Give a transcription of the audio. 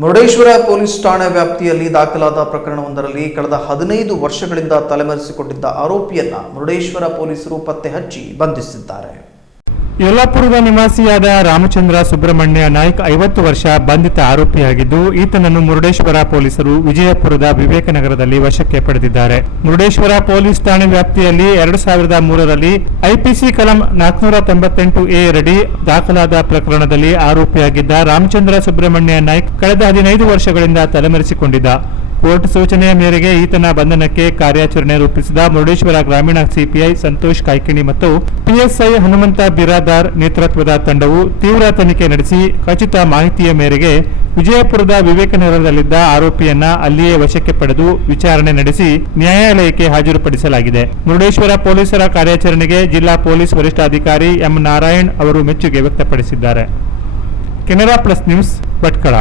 Murudeshwar police ಠಾಣೆ ವ್ಯಾಪ್ತಿಯಲ್ಲಿ ದಾಖಲಾದ ಪ್ರಕರಣವೊಂದರಲ್ಲಿ ಕಳೆದ ಹದಿನೈದು ವರ್ಷಗಳಿಂದ ತಲೆಮರೆಸಿಕೊಂಡಿದ್ದ ಆರೋಪಿಯನ್ನ ಮುರುಡೇಶ್ವರ ಪೊಲೀಸರು ಪತ್ತೆ ಹಚ್ಚಿ ಬಂಧಿಸಿದ್ದಾರೆ. ಯಲ್ಲಾಪುರದ ನಿವಾಸಿಯಾದ ರಾಮಚಂದ್ರ ಸುಬ್ರಹ್ಮಣ್ಯ ನಾಯ್ಕ್ ಐವತ್ತು ವರ್ಷ ಬಂಧಿತ ಆರೋಪಿಯಾಗಿದ್ದು, ಈತನನ್ನು ಮುರುಡೇಶ್ವರ ಪೊಲೀಸರು ವಿಜಯಪುರದ ವಿವೇಕನಗರದಲ್ಲಿ ವಶಕ್ಕೆ ಪಡೆದಿದ್ದಾರೆ. ಮುರುಡೇಶ್ವರ ಪೊಲೀಸ್ ಠಾಣೆ ವ್ಯಾಪ್ತಿಯಲ್ಲಿ ಎರಡು ಸಾವಿರದ ಮೂರರಲ್ಲಿ ಐಪಿಸಿ ಕಲಂ ನಾಲ್ಕುನೂರ ತೊಂಬತ್ತೆಂಟು ಎ ರಡಿ ದಾಖಲಾದ ಪ್ರಕರಣದಲ್ಲಿ ಆರೋಪಿಯಾಗಿದ್ದ ರಾಮಚಂದ್ರ ಸುಬ್ರಹ್ಮಣ್ಯ ನಾಯ್ಕ್ ಕಳೆದ ಹದಿನೈದು ವರ್ಷಗಳಿಂದ ತಲೆಮರೆಸಿಕೊಂಡಿದ್ದ. ಕೋರ್ಟ್ ಸೂಚನೆಯ ಮೇರೆಗೆ ಈತನ ಬಂಧನಕ್ಕೆ ಕಾರ್ಯಾಚರಣೆ ರೂಪಿಸಿದ ಮುರುಡೇಶ್ವರ ಗ್ರಾಮೀಣ ಸಿಪಿಐ ಸಂತೋಷ್ ಕಾಯ್ಕಿಣಿ ಮತ್ತು ಪಿಎಸ್ಐ ಹನುಮಂತ ಬಿರಾದಾರ್ ನೇತೃತ್ವದ ತಂಡವು ತೀವ್ರ ತನಿಖೆ ನಡೆಸಿ ಖಚಿತ ಮಾಹಿತಿಯ ಮೇರೆಗೆ ವಿಜಯಪುರದ ವಿವೇಕನಗರದಲ್ಲಿದ್ದ ಆರೋಪಿಯನ್ನ ಅಲ್ಲಿಯೇ ವಶಕ್ಕೆ ಪಡೆದು ವಿಚಾರಣೆ ನಡೆಸಿ ನ್ಯಾಯಾಲಯಕ್ಕೆ ಹಾಜರುಪಡಿಸಲಾಗಿದೆ. ಮುರುಡೇಶ್ವರ ಪೊಲೀಸರ ಕಾರ್ಯಾಚರಣೆಗೆ ಜಿಲ್ಲಾ ಪೊಲೀಸ್ ವರಿಷ್ಠಾಧಿಕಾರಿ ಎಂ ನಾರಾಯಣ್ ಅವರು ಮೆಚ್ಚುಗೆ ವ್ಯಕ್ತಪಡಿಸಿದ್ದಾರೆ. Canara plus news Bhatkal